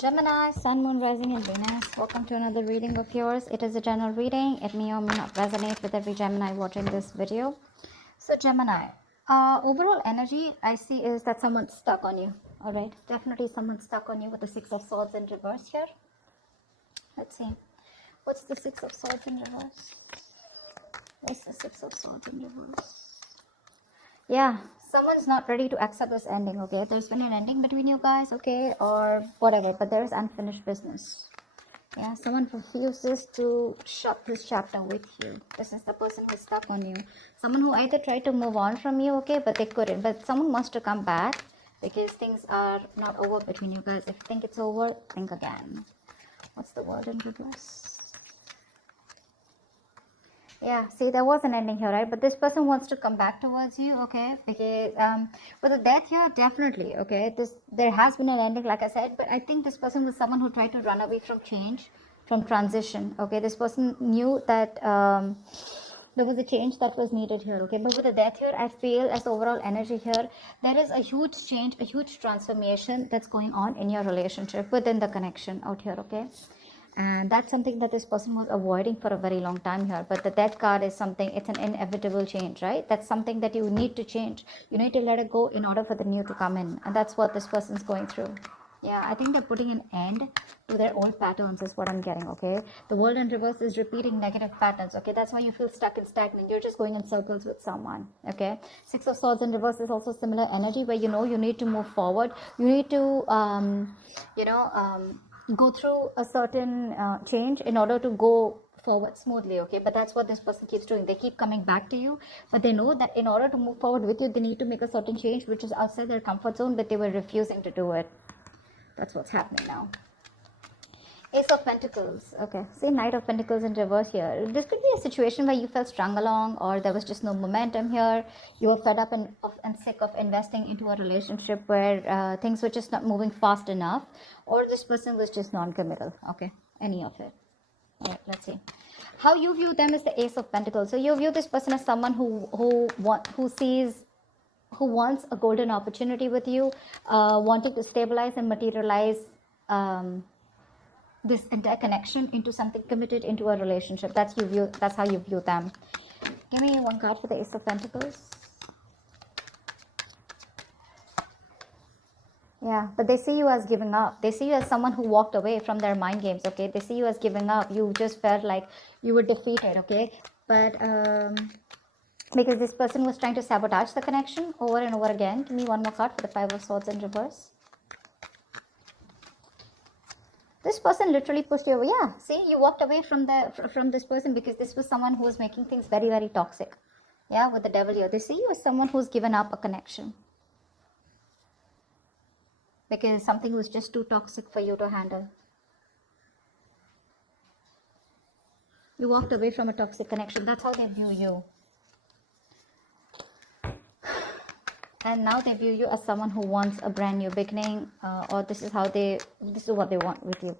Gemini, Sun, Moon, Rising, and Venus. Welcome to another reading of yours. It is a general reading. It may or may not resonate with every Gemini watching this video. So, Gemini, overall energy I see is that someone's stuck on you. All right, definitely someone's stuck on you with the Six of Swords in reverse here. Let's see. What's the Six of Swords in reverse? What's the Six of Swords in reverse? Yeah, someone's not ready to accept this ending, okay? There's been an ending between you guys, okay? Or whatever, but there's unfinished business. Yeah, someone refuses to shut this chapter with you. This is the person who's stuck on you. Someone who either tried to move on from you, okay, but they couldn't. But someone wants to come back because things are not over between you guys. If you think it's over, think again. What's the word in reverse? Yeah, see, there was an ending here, right? But this person wants to come back towards you, okay? Because with the death here, definitely, okay? There has been an ending, like I said, but I think this person was someone who tried to run away from change, from transition, okay? This person knew that there was a change that was needed here, okay? But with the death here, I feel as overall energy here, there is a huge change, a huge transformation that's going on in your relationship within the connection out here, okay? And that's something that this person was avoiding for a very long time here. But the death card is something, it's an inevitable change, right? That's something that you need to change. You need to let it go in order for the new to come in. And that's what this person's going through. Yeah, I think they're putting an end to their old patterns is what I'm getting, okay? The world in reverse is repeating negative patterns, okay? That's why you feel stuck and stagnant. You're just going in circles with someone, okay? Six of Swords in reverse is also similar energy where, you know, you need to move forward. You need to, go through a certain change in order to go forward smoothly, okay? But that's what this person keeps doing. They keep coming back to you, but they know that in order to move forward with you, they need to make a certain change which is outside their comfort zone, but they were refusing to do it. That's what's happening now. Ace of Pentacles. Okay, see, Knight of Pentacles in reverse here. This could be a situation where you felt strung along, or there was just no momentum here. You were fed up and sick of investing into a relationship where things were just not moving fast enough, or this person was just non-committal. Okay, any of it. All right, let's see. How you view them is the Ace of Pentacles. So you view this person as someone who wants a golden opportunity with you, wanting to stabilize and materialize this entire connection into something committed, into a relationship. That's how you view them. Give me one card for the Ace of Pentacles. Yeah, but they see you as giving up. They see you as someone who walked away from their mind games, okay? They see you as giving up. You just felt like you were defeated, okay? But because this person was trying to sabotage the connection over and over again. Give me one more card for the Five of Swords in reverse. This person literally pushed you away. Yeah, see, you walked away from this person because this was someone who was making things very, very toxic. Yeah, with the Devil here. They see you as someone who's given up a connection because something was just too toxic for you to handle. You walked away from a toxic connection. That's how they view you. And now they view you as someone who wants a brand new beginning, or this is what they want with you.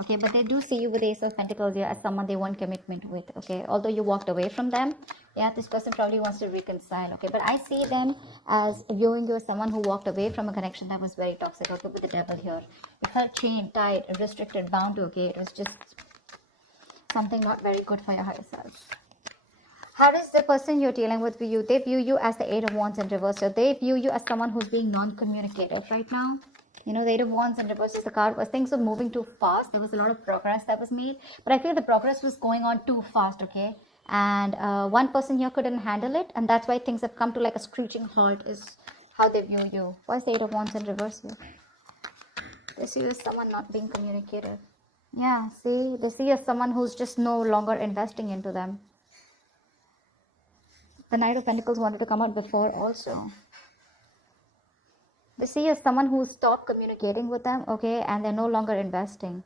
Okay, but they do see you with Ace of Pentacles here as someone they want commitment with, okay? Although you walked away from them, yeah, this person probably wants to reconcile, okay? But I see them as viewing you as someone who walked away from a connection that was very toxic, okay, with the Devil here. You felt chained, tied, restricted, bound, okay? It was just something not very good for your higher self. How does the person you're dealing with view you? They view you as the Eight of Wands in reverse. So they view you as someone who's being non-communicative right now. You know, the Eight of Wands in reverse is the card where things were moving too fast. There was a lot of progress that was made. But I feel the progress was going on too fast, okay? And one person here couldn't handle it. And that's why things have come to like a screeching halt is how they view you. Why is the Eight of Wands in reverse here? They see you as someone not being communicative. Yeah, see? They see you as someone who's just no longer investing into them. The Knight of Pentacles wanted to come out before also. They see you as someone who stopped communicating with them, okay, and they're no longer investing.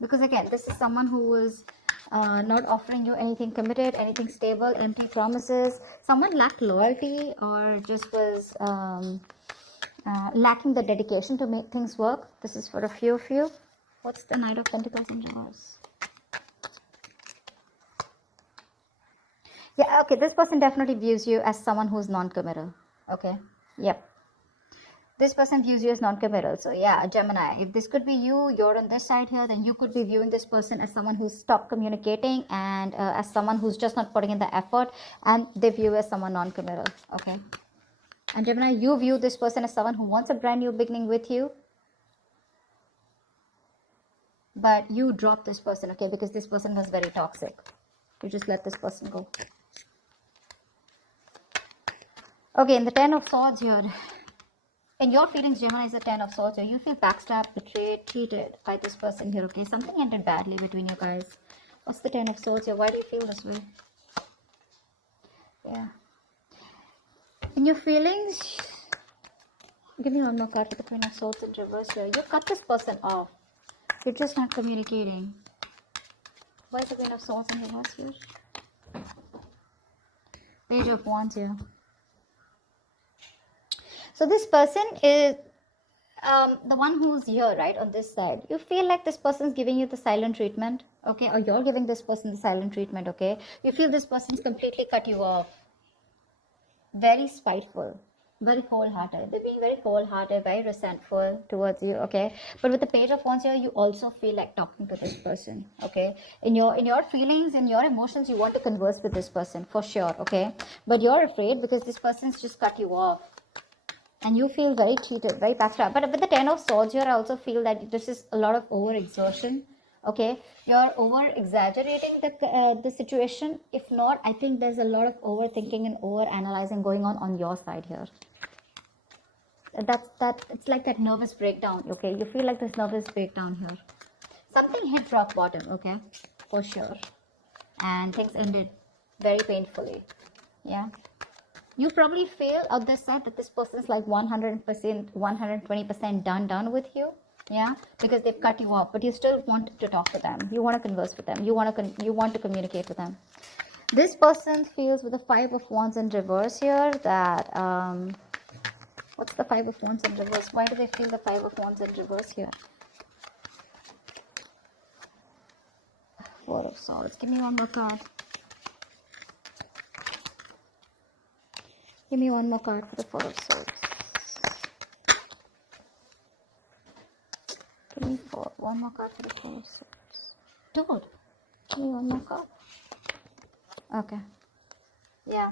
Because again, this is someone who was not offering you anything committed, anything stable, empty promises. Someone lacked loyalty or just was lacking the dedication to make things work. This is for a few of you. What's the Knight of Pentacles in reverse? Yeah, okay, this person definitely views you as someone who's non-committal. Okay, yep. This person views you as non-committal. So yeah, Gemini, if this could be you, you're on this side here, then you could be viewing this person as someone who's stopped communicating and as someone who's just not putting in the effort, and they view as someone non-committal. Okay. And Gemini, you view this person as someone who wants a brand new beginning with you, but you drop this person, okay, because this person was very toxic. You just let this person go. Okay, in the Ten of Swords here, in your feelings, Gemini, is the Ten of Swords here. You feel backstabbed, betrayed, cheated by this person here, okay? Something ended badly between you guys. What's the Ten of Swords here? Why do you feel this way? Yeah. In your feelings, give me one more card for the Queen of Swords in reverse here. You cut this person off. You're just not communicating. Why is the Queen of Swords in reverse here? Page of Wands here. So this person is the one who's here, right, on this side. You feel like this person's giving you the silent treatment, okay, or you're giving this person the silent treatment, okay. You feel this person's completely cut you off. Very spiteful, very cold-hearted. They're being very cold-hearted, very resentful towards you, okay. But with the Page of Wands here, you also feel like talking to this person, okay. In your feelings, in your emotions, you want to converse with this person for sure, okay. But you're afraid because this person's just cut you off. And you feel very cheated, very backstabbed. But with the Ten of Swords here, I also feel that this is a lot of overexertion. Okay, you're over-exaggerating the situation. If not, I think there's a lot of overthinking and over-analyzing going on your side here. It's like that nervous breakdown. Okay, you feel like this nervous breakdown here. Something hit rock bottom. Okay, for sure, and things ended very painfully. Yeah. You probably feel on this side that this person is like 100%, 120% done with you. Yeah, because they've cut you off, but you still want to talk to them. You want to converse with them. You want to communicate with them. This person feels with the Five of Wands in reverse here that what's the Five of Wands in reverse? Why do they feel the Five of Wands in reverse here? Four of Swords. Give me one more card. Give me one more card for the Four of Swords. Give me one more card for the Four of Swords. Dude, give me one more card. Okay. Yeah.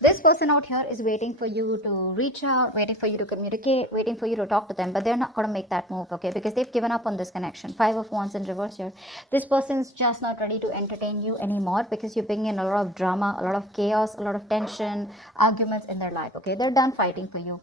This person out here is waiting for you to reach out, waiting for you to communicate, waiting for you to talk to them, but they're not going to make that move, okay, because they've given up on this connection. Five of Wands in reverse here. This person's just not ready to entertain you anymore because you're bringing in a lot of drama, a lot of chaos, a lot of tension, arguments in their life, okay. They're done fighting for you.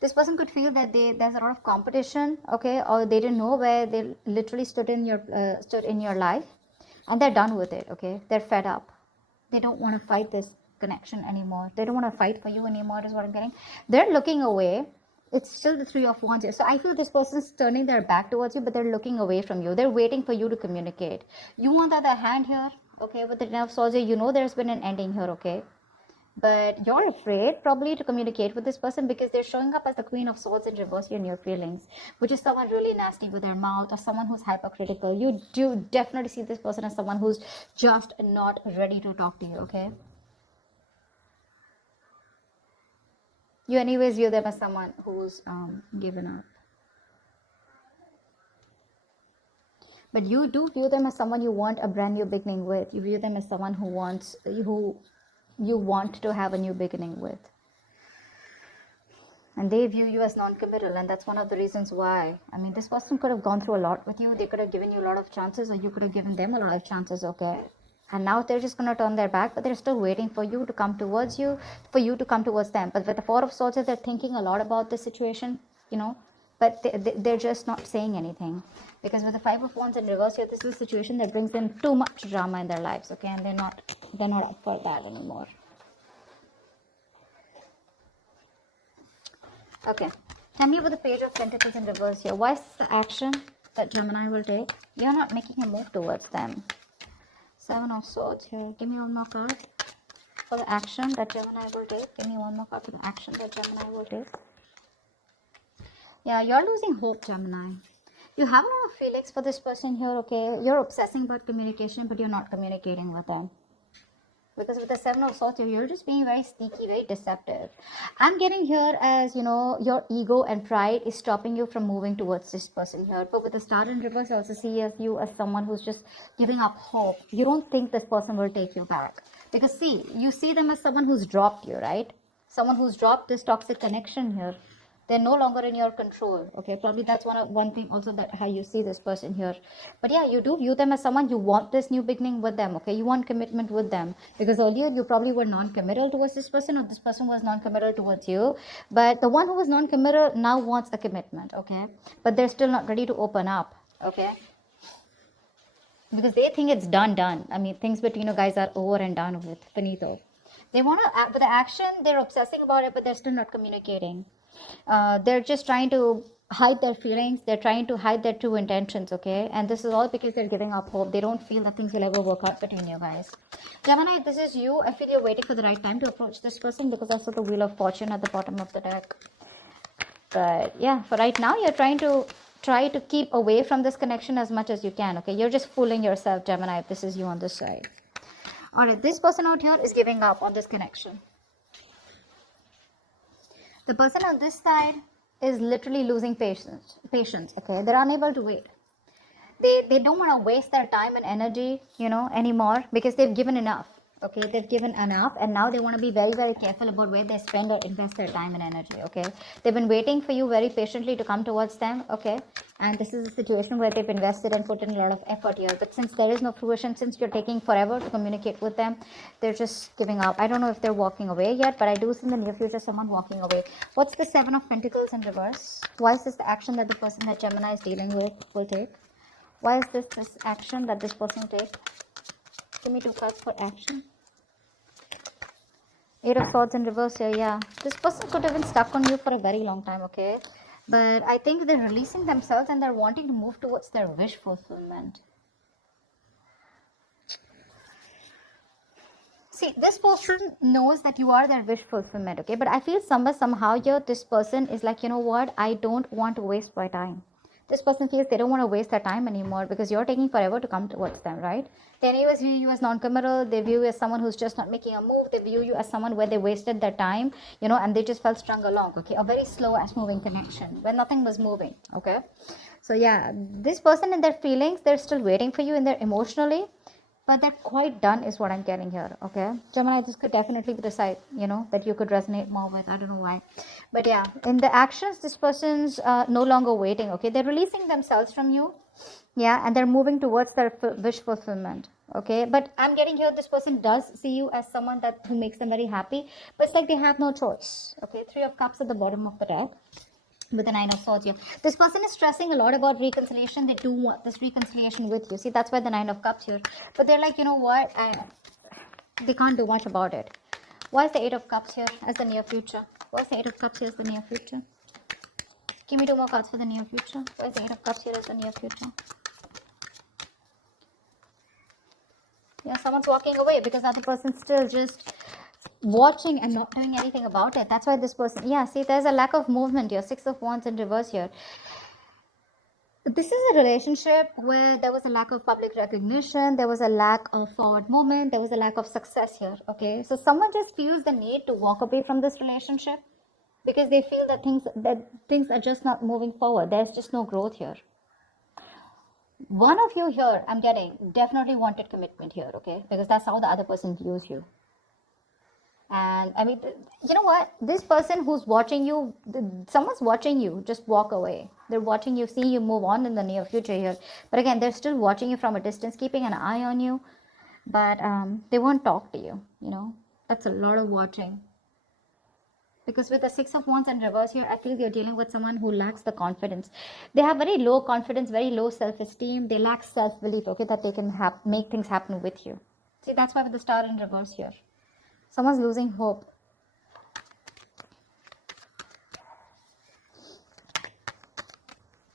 This person could feel that there's a lot of competition, okay, or they didn't know where they literally stood in your life, and they're done with it, okay. They're fed up. They don't want to fight this connection anymore. They don't want to fight for you anymore, is what I'm getting. They're looking away. It's still the Three of Wands here. So I feel this person's turning their back towards you, but they're looking away from you. They're waiting for you to communicate. You, on the other hand here, okay, with the Ten of Swords here, you know there's been an ending here, okay. But you're afraid probably to communicate with this person because they're showing up as the Queen of Swords in reverse here in your feelings, which is someone really nasty with their mouth or someone who's hypercritical. You do definitely see this person as someone who's just not ready to talk to you, okay? You anyways view them as someone who's given up. But you do view them as someone you want a brand new beginning with. You view them as someone who you want to have a new beginning with. And they view you as non-committal, and that's one of the reasons why. I mean, this person could have gone through a lot with you. They could have given you a lot of chances, or you could have given them a lot of chances, okay? And now they're just going to turn their back, but they're still waiting for you to come towards you, for you to come towards them. But with the Four of Swords, they're thinking a lot about this situation, you know, but they're just not saying anything. Because with the Five of Wands in reverse here, this is a situation that brings them too much drama in their lives, okay? And they're not up for that anymore. Okay, tell me about the Page of Pentacles in reverse here. Why is this the action that Gemini will take? You're not making a move towards them. Seven of Swords here. Give me one more card for the action that Gemini will take. Give me one more card for the action that Gemini will take. Yeah, you're losing hope, Gemini. You have a lot of feelings for this person here, okay? You're obsessing about communication, but you're not communicating with them. Because with the Seven of Swords, you're just being very sneaky, very deceptive. I'm getting here as, your ego and pride is stopping you from moving towards this person here. But with the Star in reverse, I also see as you as someone who's just giving up hope. You don't think this person will take you back. Because see, you see them as someone who's dropped you, right? Someone who's dropped this toxic connection here. They're no longer in your control. Okay, probably that's one thing also, that how you see this person here. But yeah, you do view them as someone, you want this new beginning with them. Okay, you want commitment with them, because earlier you probably were non-committal towards this person, or this person was non-committal towards you. But the one who was non-committal now wants a commitment. Okay, but they're still not ready to open up. Okay, because they think it's done. I mean, things between you guys are over and done with. Finito. They want to act with the action, they're obsessing about it, but they're still not communicating. They're just trying to hide their feelings, they're trying to hide their true intentions. Okay, and this is all because they're giving up hope. They don't feel that things will ever work out between you guys. Gemini, this is you. I feel you're waiting for the right time to approach this person, because I saw the Wheel of Fortune at the bottom of the deck. But yeah, for right now, you're trying to keep away from this connection as much as you can. Okay, you're just fooling yourself, Gemini, if this is you on this side. All right, this person out here is giving up on this connection. The person on this side is literally losing patience. Okay, they're unable to wait. They don't want to waste their time and energy, anymore, because they've given enough. Okay, they've given enough, and now they want to be very, very careful about where they spend or invest their time and energy. Okay, they've been waiting for you very patiently to come towards them. Okay, and this is a situation where they've invested and put in a lot of effort here, but since there is no fruition, since you're taking forever to communicate with them, they're just giving up. I don't know if they're walking away yet, but I do see in the near future someone walking away. What's the Seven of Pentacles in reverse? Why is this the action that the person that Gemini is dealing with will take? Why is this action that this person will take? Give me 2 cards for action. 8 of Swords in reverse here, yeah. This person could have been stuck on you for a very long time, okay? But I think they're releasing themselves and they're wanting to move towards their wish fulfillment. See, this person knows that you are their wish fulfillment, okay? But I feel somehow here, this person is like, you know what? I don't want to waste my time. This person feels they don't want to waste their time anymore, because you're taking forever to come towards them, right? They anyways view you as non-committal. They view you as someone who's just not making a move. They view you as someone where they wasted their time, and they just felt strung along, okay? A very slow ass moving connection where nothing was moving, okay? So yeah, this person and their feelings, they're still waiting for you in there emotionally, but they're quite done is what I'm getting here, okay? Gemini, this could definitely be the side, that you could resonate more with. I don't know why. But yeah, in the actions, this person's no longer waiting, okay? They're releasing themselves from you, yeah, and they're moving towards their wish fulfillment, okay? But I'm getting here, this person does see you as someone who makes them very happy, but it's like they have no choice, okay? 3 of Cups at the bottom of the deck, with the 9 of Swords here. This person is stressing a lot about reconciliation. They do want this reconciliation with you. See, that's why the 9 of Cups here. But they're like, you know what? They can't do much about it. Why is the 8 of Cups here as the near future? Why is the 8 of Cups here as the near future? Give me 2 more cards for the near future. Why is the 8 of Cups here as the near future? Yeah, someone's walking away because the other person's still just watching and not doing anything about it. That's why this person, yeah, see, there's a lack of movement here. 6 of Wands in reverse here. This is a relationship where there was a lack of public recognition, there was a lack of forward movement, there was a lack of success here, okay? So someone just feels the need to walk away from this relationship because they feel that things are just not moving forward. There's just no growth here. One of you here, I'm getting, definitely wanted commitment here, okay? Because that's how the other person views you. And I mean, you know what? This person who's watching you, someone's watching you, just walk away. They're watching you, see you move on in the near future here. But again, they're still watching you from a distance, keeping an eye on you. But they won't talk to you, That's a lot of watching. Because with the 6 of Wands in reverse here, I feel you're dealing with someone who lacks the confidence. They have very low confidence, very low self-esteem. They lack self-belief, okay, that they can make things happen with you. See, that's why with the Star in reverse here. Someone's losing hope.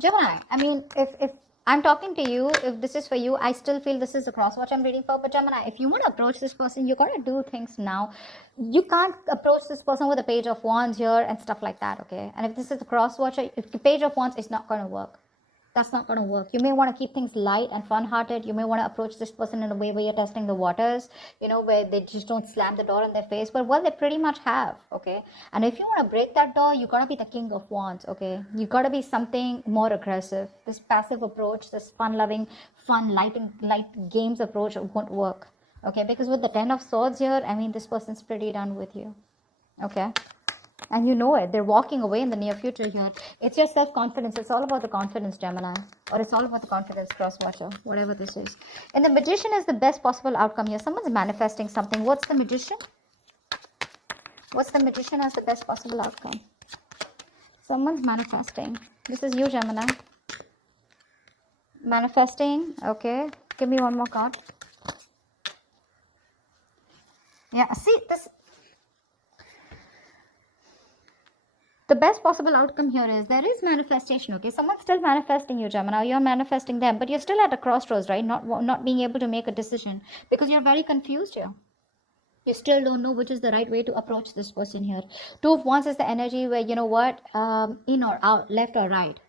Gemini, I mean, if I'm talking to you, if this is for you, I still feel this is the cross watch I'm reading for. But Gemini, if you want to approach this person, you got to do things now. You can't approach this person with a Page of Wands here and stuff like that, okay? And if this is the cross watch, if the Page of Wands is not going to work. That's not going to work. You may want to keep things light and fun-hearted. You may want to approach this person in a way where you're testing the waters, where they just don't slam the door in their face. But well, they pretty much have, okay? And if you want to break that door, you got to be the king of wands, okay? You got to be something more aggressive. This passive approach, this fun-loving, light games approach won't work, okay? Because with the 10 of swords here, I mean, this person's pretty done with you, okay? And you know it. They're walking away in the near future here. It's your self-confidence. It's all about the confidence, Gemini. Or it's all about the confidence, cross-watcher. Whatever this is. And the magician is the best possible outcome here. Someone's manifesting something. What's the magician? What's the magician as the best possible outcome? Someone's manifesting. This is you, Gemini. Manifesting. Okay. Give me one more card. Yeah. See, this... The best possible outcome here is there is manifestation, okay? Someone's still manifesting you, Gemini. You're manifesting them, but you're still at a crossroads, right? Not being able to make a decision because you're very confused here. You still don't know which is the right way to approach this person here. Two of Wands is the energy where, you know what, in or out, left or right.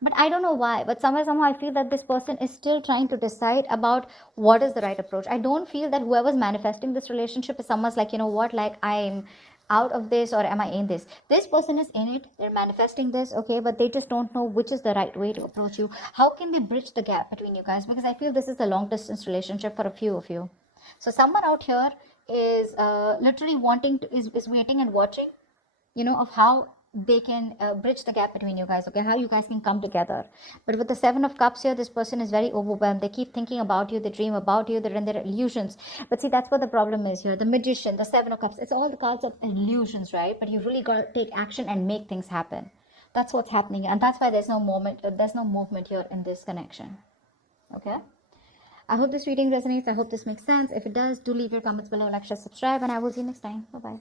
But I don't know why, but somehow I feel that this person is still trying to decide about what is the right approach. I don't feel that whoever's manifesting this relationship is someone's like, you know what, like I'm out of this or am I in this? This person is in it. They're manifesting this, okay, but they just don't know which is the right way to approach you. How can they bridge the gap between you guys? Because I feel this is a long distance relationship for a few of you. So someone out here is literally wanting to, is waiting and watching, of how they can bridge the gap between you guys, okay, how you guys can come together. But with the 7 of Cups here, this person is very overwhelmed. They keep thinking about you, they dream about you, they're in their illusions. But see, that's what the problem is here. The Magician, the 7 of Cups, it's all the cards of illusions, right? But you really got to take action and make things happen. That's what's happening, and that's why there's no movement here in this connection, okay? I hope this reading resonates. I hope this makes sense. If it does, do leave your comments below, like, share, subscribe, and I will see you next time. Bye-bye.